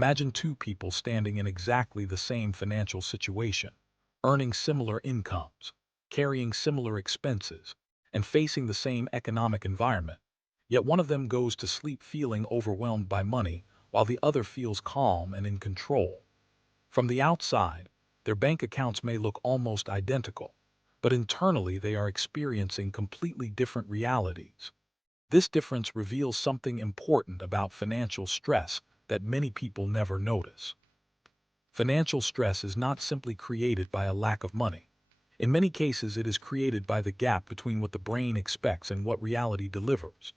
Imagine two people standing in exactly the same financial situation, earning similar incomes, carrying similar expenses, and facing the same economic environment. Yet one of them goes to sleep feeling overwhelmed by money, while the other feels calm and in control. From the outside, their bank accounts may look almost identical, but internally they are experiencing completely different realities. This difference reveals something important about financial stress that many people never notice. Financial stress is not simply created by a lack of money. In many cases, it is created by the gap between what the brain expects and what reality delivers.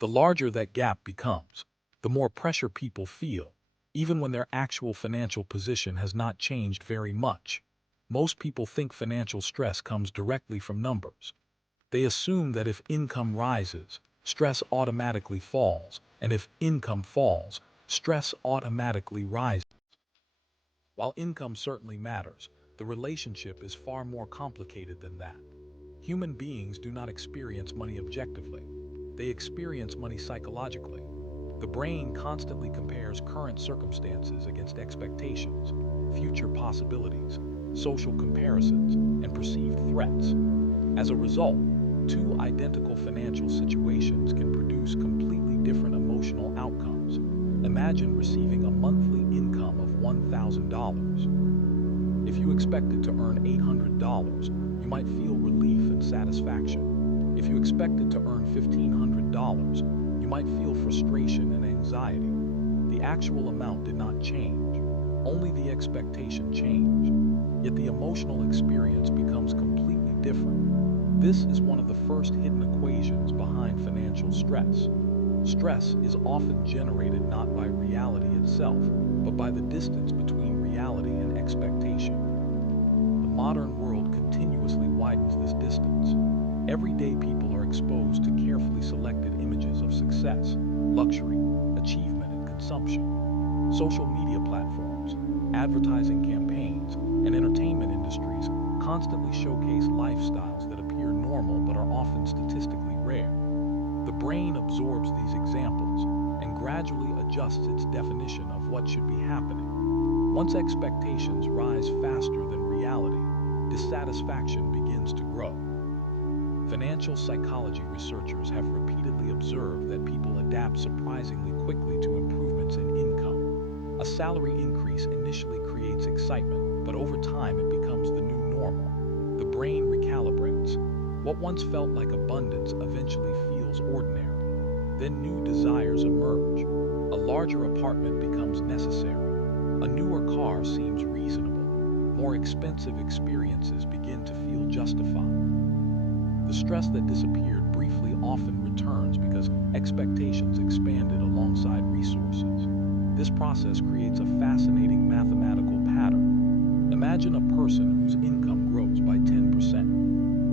The larger that gap becomes, the more pressure people feel, even when their actual financial position has not changed very much. Most people think financial stress comes directly from numbers. They assume that if income rises, stress automatically falls, and if income falls, stress automatically rises. While income certainly matters, the relationship is far more complicated than that. Human beings do not experience money objectively. They experience money psychologically. The brain constantly compares current circumstances against expectations, future possibilities, social comparisons, and perceived threats. As a result, two identical financial situations can produce completely different emotional outcomes. Imagine receiving a monthly income of $1,000. If you expected to earn $800, you might feel relief and satisfaction. If you expected to earn $1,500, you might feel frustration and anxiety. The actual amount did not change. Only the expectation changed. Yet the emotional experience becomes completely different. This is one of the first hidden equations behind financial stress. Stress is often generated not by reality itself, but by the distance between reality and expectation. The modern world continuously widens this distance. Everyday people are exposed to carefully selected images of success, luxury, achievement, and consumption. Social media platforms, advertising campaigns, and entertainment industries constantly showcase lifestyles that appear normal but are often statistically rare. The brain absorbs these examples and gradually adjusts its definition of what should be happening. Once expectations rise faster than reality, dissatisfaction begins to grow. Financial psychology researchers have repeatedly observed that people adapt surprisingly quickly to improvements in income. A salary increase initially creates excitement, but over time it becomes the new normal. The brain recalibrates. What once felt like abundance eventually feels ordinary. Then new desires emerge. A larger apartment becomes necessary. A newer car seems reasonable. More expensive experiences begin to feel justified. The stress that disappeared briefly often returns because expectations expanded alongside resources. This process creates a fascinating mathematical pattern. Imagine a person whose income grows by 10%.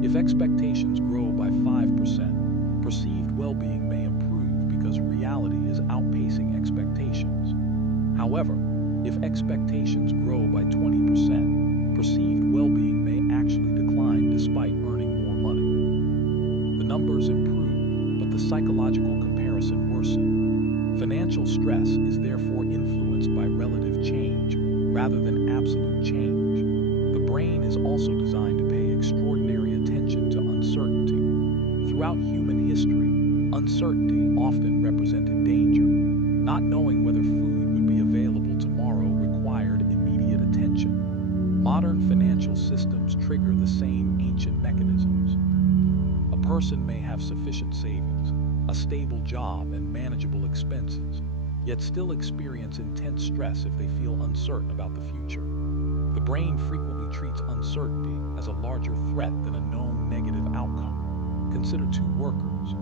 If expectations grow by 5%, perceived well-being may improve because reality is outpacing expectations. However, if expectations grow by 20%, perceived well-being may actually decline despite earning more money. The numbers improve, but the psychological comparison worsened. Financial stress is therefore influenced by relative change rather than absolute change. The brain is also designed to pay extraordinary attention to uncertainty. Throughout human history, uncertainty often represented danger. Not knowing whether food would be available tomorrow required immediate attention. Modern financial systems trigger the same ancient mechanisms. A person may have sufficient savings, a stable job, and manageable expenses, yet still experience intense stress if they feel uncertain about the future. The brain frequently treats uncertainty as a larger threat than a known negative outcome. Consider two workers.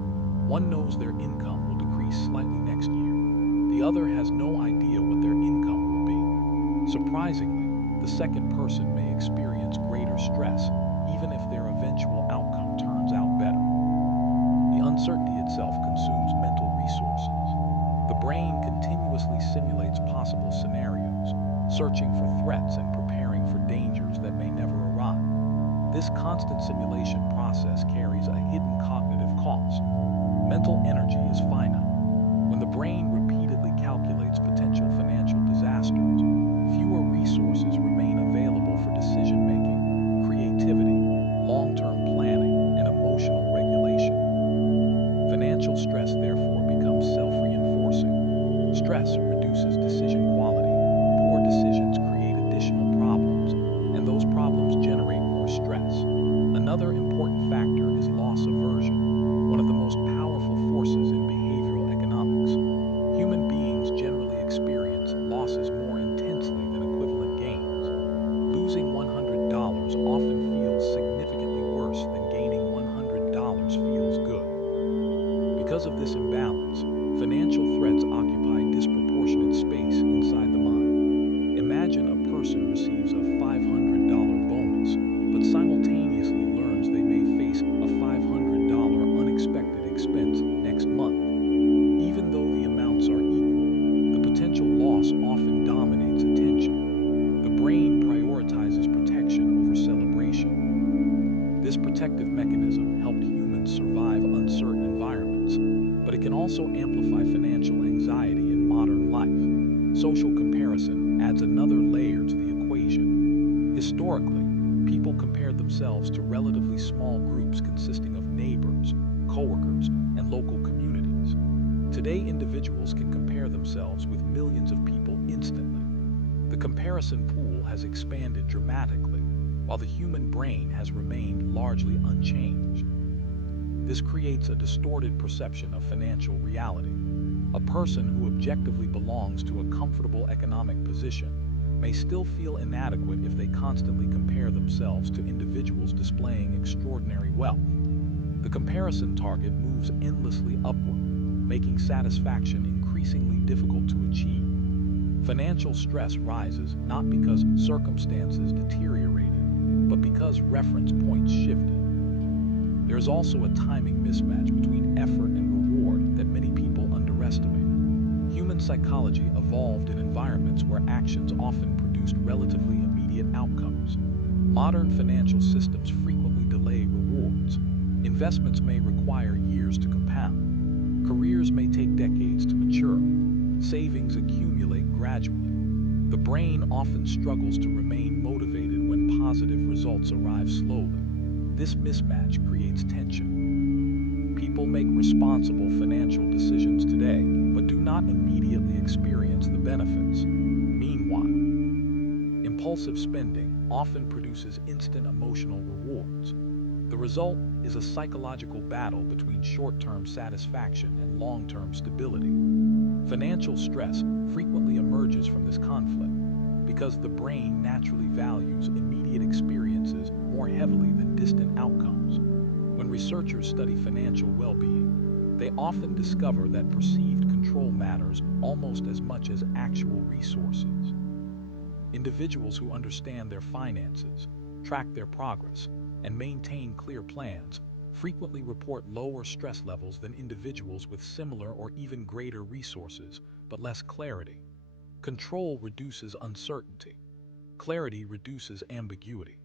One knows their income will decrease slightly next year. The other has no idea what their income will be. Surprisingly, the second person may experience greater stress, even if their eventual outcome turns out better. The uncertainty itself consumes mental resources. The brain continuously simulates possible scenarios, searching for threats and preparing for dangers that may never arrive. This constant simulation process carries a hidden cognitive cost. Mental energy is finite. When the brain repeatedly calculates potential financial disasters, reduces decision quality. Poor decisions create additional problems, and those problems generate more stress. Another important factor is loss aversion, one of the most powerful forces in behavioral economics. Human beings generally experience losses more intensely than equivalent gains. Losing $100 often feels significantly worse than gaining $100 feels good. Because of this imbalance, financial threats occupy disproportionate space inside the mind. Imagine a person receives a $500 bonus, but simultaneously learns they may face a $500 unexpected expense next month. Even though the amounts are equal, the potential loss often dominates attention. The brain prioritizes protection over celebration. This protective mechanism helped humans survive uncertain environments, but it can also amplify financial anxiety in modern life. Social comparison adds another layer to the equation. Historically, people compared themselves to relatively small groups consisting of neighbors, coworkers, and local communities. Today, individuals can compare themselves with millions of people instantly. The comparison pool has expanded dramatically, while the human brain has remained largely unchanged. This creates a distorted perception of financial reality. A person who objectively belongs to a comfortable economic position may still feel inadequate if they constantly compare themselves to individuals displaying extraordinary wealth. The comparison target moves endlessly upward, making satisfaction increasingly difficult to achieve. Financial stress rises not because circumstances deteriorated, but because reference points shifted. There is also a timing mismatch between effort and reward that many people underestimate. Human psychology evolved in environments where actions often produced relatively immediate outcomes. Modern financial systems frequently delay rewards. Investments may require years to compound. Careers may take decades to mature. Savings accumulate gradually. The brain often struggles to remain motivated when positive results arrive slowly. This mismatch creates tension. People make responsible financial decisions today, but do not immediately experience the benefits. Meanwhile, impulsive spending often produces instant emotional rewards. The result is a psychological battle between short-term satisfaction and long-term stability. Financial stress frequently emerges from this conflict because the brain naturally values immediate experiences more heavily than distant outcomes. When researchers study financial well-being, they often discover that perceived control matters almost as much as actual resources. Individuals who understand their finances, track their progress, and maintain clear plans frequently report lower stress levels than individuals with similar or even greater resources, but less clarity. Control reduces uncertainty. Clarity reduces ambiguity.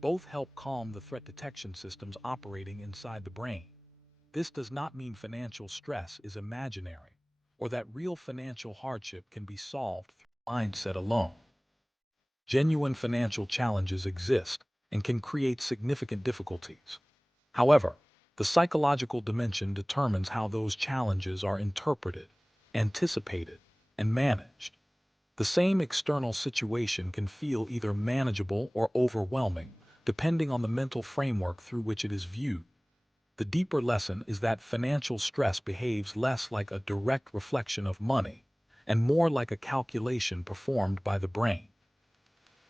Both help calm the threat detection systems operating inside the brain. This does not mean financial stress is imaginary, or that real financial hardship can be solved through mindset alone. Genuine financial challenges exist and can create significant difficulties. However, the psychological dimension determines how those challenges are interpreted, anticipated, and managed. The same external situation can feel either manageable or overwhelming, depending on the mental framework through which it is viewed. The deeper lesson is that financial stress behaves less like a direct reflection of money and more like a calculation performed by the brain.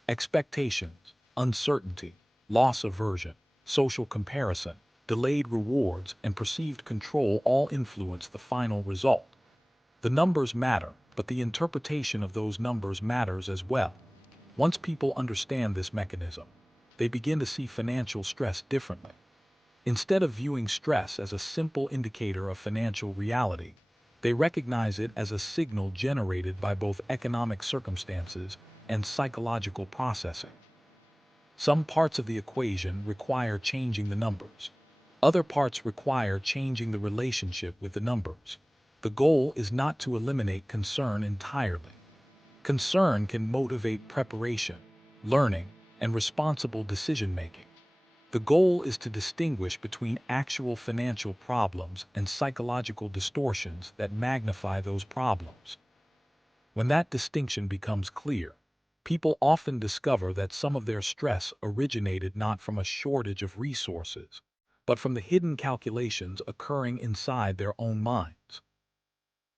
Expectations, uncertainty, loss aversion, social comparison, delayed rewards, and perceived control all influence the final result. The numbers matter, but the interpretation of those numbers matters as well. Once people understand this mechanism, they begin to see financial stress differently. Instead of viewing stress as a simple indicator of financial reality, they recognize it as a signal generated by both economic circumstances and psychological processing. Some parts of the equation require changing the numbers. Other parts require changing the relationship with the numbers. The goal is not to eliminate concern entirely. Concern can motivate preparation, learning, and responsible decision-making. The goal is to distinguish between actual financial problems and psychological distortions that magnify those problems. When that distinction becomes clear, people often discover that some of their stress originated not from a shortage of resources, but from the hidden calculations occurring inside their own minds.